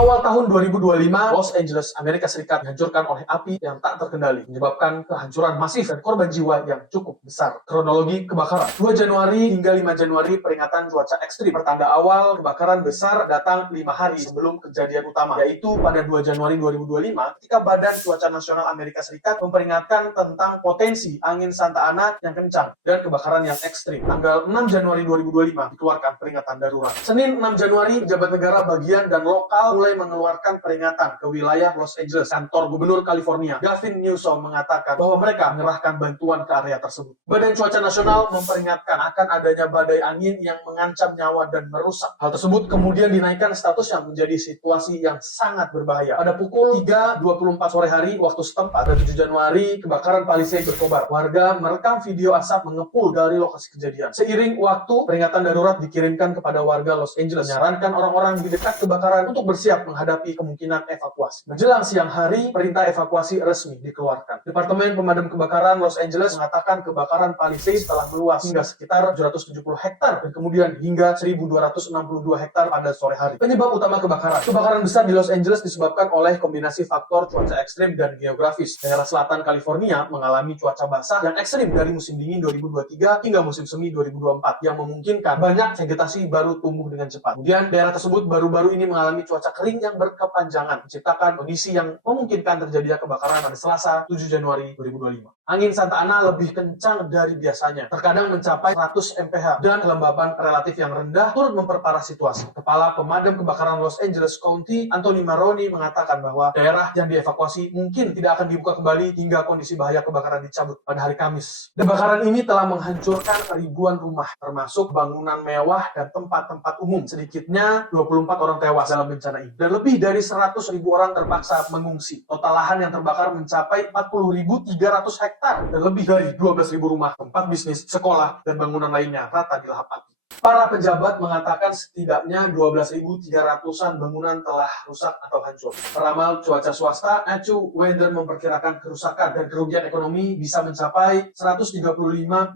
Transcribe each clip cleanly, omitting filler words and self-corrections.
Awal tahun 2025, Los Angeles, Amerika Serikat dihancurkan oleh api yang tak terkendali, menyebabkan kehancuran masif dan korban jiwa yang cukup besar. Kronologi kebakaran. 2 Januari hingga 5 Januari peringatan cuaca ekstrim. Pertanda awal kebakaran besar datang 5 hari sebelum kejadian utama, yaitu pada 2 Januari 2025 ketika Badan Cuaca Nasional Amerika Serikat memperingatkan tentang potensi angin Santa Ana yang kencang dan kebakaran yang ekstrim. Tanggal 6 Januari 2025 dikeluarkan peringatan darurat. Senin 6 Januari, pejabat negara bagian dan lokal mulai mengeluarkan peringatan ke wilayah Los Angeles. Kantor Gubernur California, Gavin Newsom, mengatakan bahwa mereka menyerahkan bantuan ke area tersebut. Badan Cuaca Nasional memperingatkan akan adanya badai angin yang mengancam nyawa dan merusak. Hal tersebut kemudian dinaikkan statusnya menjadi situasi yang sangat berbahaya. Pada pukul 3.24 sore hari waktu setempat, pada 7 Januari, kebakaran Palisade berkobar. Warga merekam video asap mengepul dari lokasi kejadian. Seiring waktu, peringatan darurat dikirimkan kepada warga Los Angeles, menyarankan orang-orang di dekat kebakaran untuk bersiap menghadapi kemungkinan evakuasi. Menjelang siang hari, perintah evakuasi resmi dikeluarkan. Departemen Pemadam Kebakaran Los Angeles mengatakan kebakaran Palisades telah meluas hingga sekitar 770 hektar dan kemudian hingga 1.262 hektar pada sore hari. Penyebab utama kebakaran. Kebakaran besar di Los Angeles disebabkan oleh kombinasi faktor cuaca ekstrim dan geografis. Daerah selatan California mengalami cuaca basah yang ekstrim dari musim dingin 2023 hingga musim semi 2024 yang memungkinkan banyak vegetasi baru tumbuh dengan cepat. Kemudian daerah tersebut baru-baru ini mengalami cuaca kering yang berkepanjangan, menciptakan kondisi yang memungkinkan terjadinya kebakaran pada Selasa 7 Januari 2025. Angin Santa Ana lebih kencang dari biasanya, terkadang mencapai 100 mph, dan kelembaban relatif yang rendah turut memperparah situasi. Kepala Pemadam Kebakaran Los Angeles County, Anthony Marrone, mengatakan bahwa daerah yang dievakuasi mungkin tidak akan dibuka kembali hingga kondisi bahaya kebakaran dicabut pada hari Kamis. Kebakaran ini telah menghancurkan ribuan rumah, termasuk bangunan mewah dan tempat-tempat umum. Sedikitnya 24 orang tewas dalam bencana ini, dan lebih dari 100.000 orang terpaksa mengungsi. Total lahan yang terbakar mencapai 40.300 hektar dan lebih dari 12.000 rumah, tempat bisnis, sekolah, dan bangunan lainnya rata dilahap api. Para pejabat mengatakan setidaknya 12.300-an bangunan telah rusak atau hancur. Peramal cuaca swasta, AccuWeather, memperkirakan kerusakan dan kerugian ekonomi bisa mencapai 135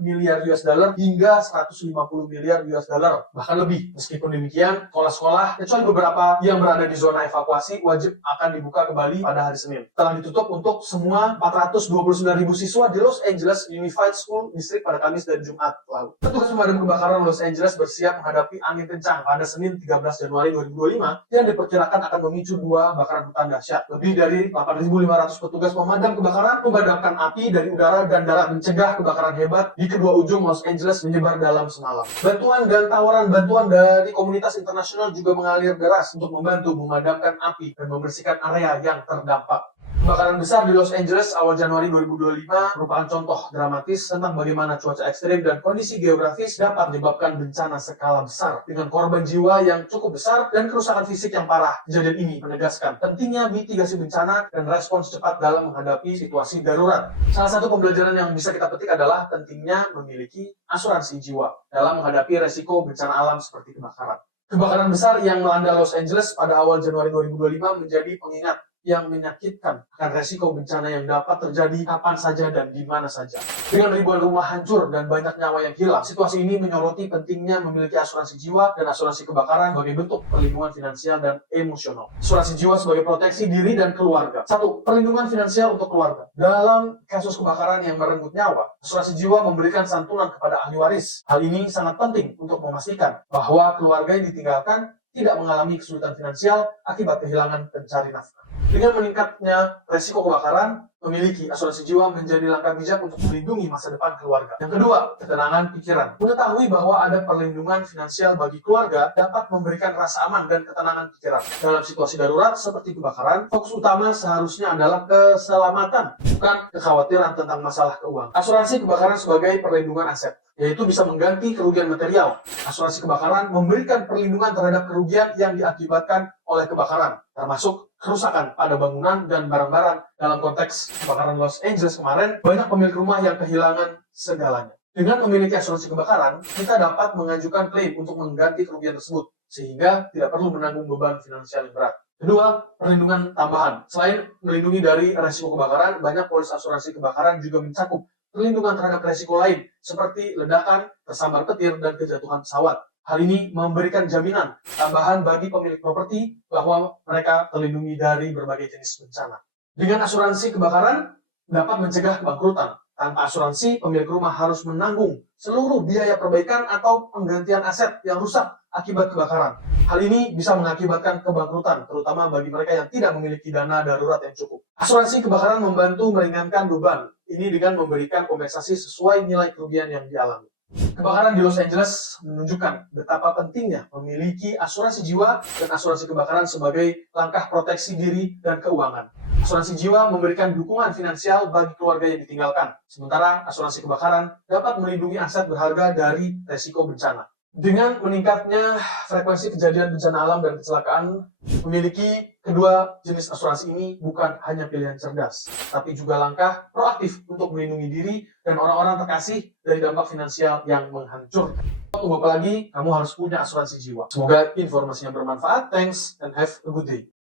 miliar US dollar hingga 150 miliar US dollar, bahkan lebih. Meskipun demikian, sekolah-sekolah, kecuali beberapa yang berada di zona evakuasi, wajib akan dibuka kembali pada hari Senin. Telah ditutup untuk semua 429.000 siswa di Los Angeles Unified School District pada Kamis dan Jumat lalu. Petugas pemadam kebakaran Los Angeles bersiap menghadapi angin kencang pada Senin 13 Januari 2025 yang diperkirakan akan memicu 2 bakaran hutan dahsyat. Lebih dari 8.500 petugas pemadam kebakaran memadamkan api dari udara dan darat, mencegah kebakaran hebat di kedua ujung Los Angeles menyebar dalam semalam. Bantuan dan tawaran bantuan dari komunitas internasional juga mengalir deras untuk membantu memadamkan api dan membersihkan area yang terdampak. Kebakaran besar di Los Angeles awal Januari 2025 merupakan contoh dramatis tentang bagaimana cuaca ekstrim dan kondisi geografis dapat menyebabkan bencana skala besar dengan korban jiwa yang cukup besar dan kerusakan fisik yang parah. Kejadian ini menegaskan pentingnya mitigasi bencana dan respons cepat dalam menghadapi situasi darurat. Salah satu pembelajaran yang bisa kita petik adalah pentingnya memiliki asuransi jiwa dalam menghadapi resiko bencana alam seperti kebakaran. Kebakaran besar yang melanda Los Angeles pada awal Januari 2025 menjadi pengingat yang menyakitkan akan resiko bencana yang dapat terjadi kapan saja dan di mana saja. Dengan ribuan rumah hancur dan banyak nyawa yang hilang, situasi ini menyoroti pentingnya memiliki asuransi jiwa dan asuransi kebakaran sebagai bentuk perlindungan finansial dan emosional. Asuransi jiwa sebagai proteksi diri dan keluarga. 1. Perlindungan finansial untuk keluarga. Dalam kasus kebakaran yang merenggut nyawa, asuransi jiwa memberikan santunan kepada ahli waris. Hal ini sangat penting untuk memastikan bahwa keluarga yang ditinggalkan tidak mengalami kesulitan finansial akibat kehilangan pencari nafkah. Dengan meningkatnya resiko kebakaran, memiliki asuransi jiwa menjadi langkah bijak untuk melindungi masa depan keluarga. Yang kedua, ketenangan pikiran. Mengetahui bahwa ada perlindungan finansial bagi keluarga dapat memberikan rasa aman dan ketenangan pikiran. Dalam situasi darurat seperti kebakaran, fokus utama seharusnya adalah keselamatan, bukan kekhawatiran tentang masalah keuangan. Asuransi kebakaran sebagai perlindungan aset, yaitu bisa mengganti kerugian material. Asuransi kebakaran memberikan perlindungan terhadap kerugian yang diakibatkan oleh kebakaran, termasuk kerusakan pada bangunan dan barang-barang. Dalam konteks kebakaran Los Angeles kemarin, banyak pemilik rumah yang kehilangan segalanya. Dengan memiliki asuransi kebakaran, kita dapat mengajukan klaim untuk mengganti kerugian tersebut, sehingga tidak perlu menanggung beban finansial yang berat. Kedua, perlindungan tambahan. Selain melindungi dari resiko kebakaran, banyak polis asuransi kebakaran juga mencakup perlindungan terhadap resiko lain, seperti ledakan, tersambar petir, dan kejatuhan pesawat. Hal ini memberikan jaminan tambahan bagi pemilik properti bahwa mereka terlindungi dari berbagai jenis bencana. Dengan asuransi kebakaran dapat mencegah kebangkrutan. Tanpa asuransi, pemilik rumah harus menanggung seluruh biaya perbaikan atau penggantian aset yang rusak akibat kebakaran. Hal ini bisa mengakibatkan kebangkrutan, terutama bagi mereka yang tidak memiliki dana darurat yang cukup. Asuransi kebakaran membantu meringankan beban ini dengan memberikan kompensasi sesuai nilai kerugian yang dialami. Kebakaran di Los Angeles menunjukkan betapa pentingnya memiliki asuransi jiwa dan asuransi kebakaran sebagai langkah proteksi diri dan keuangan. Asuransi jiwa memberikan dukungan finansial bagi keluarga yang ditinggalkan, sementara asuransi kebakaran dapat melindungi aset berharga dari resiko bencana. Dengan meningkatnya frekuensi kejadian bencana alam dan kecelakaan, memiliki kedua jenis asuransi ini bukan hanya pilihan cerdas, tapi juga langkah proaktif untuk melindungi diri dan orang-orang terkasih dari dampak finansial yang menghancurkan. Tunggu apa lagi? Kamu harus punya asuransi jiwa. Semoga informasinya bermanfaat. Thanks and have a good day.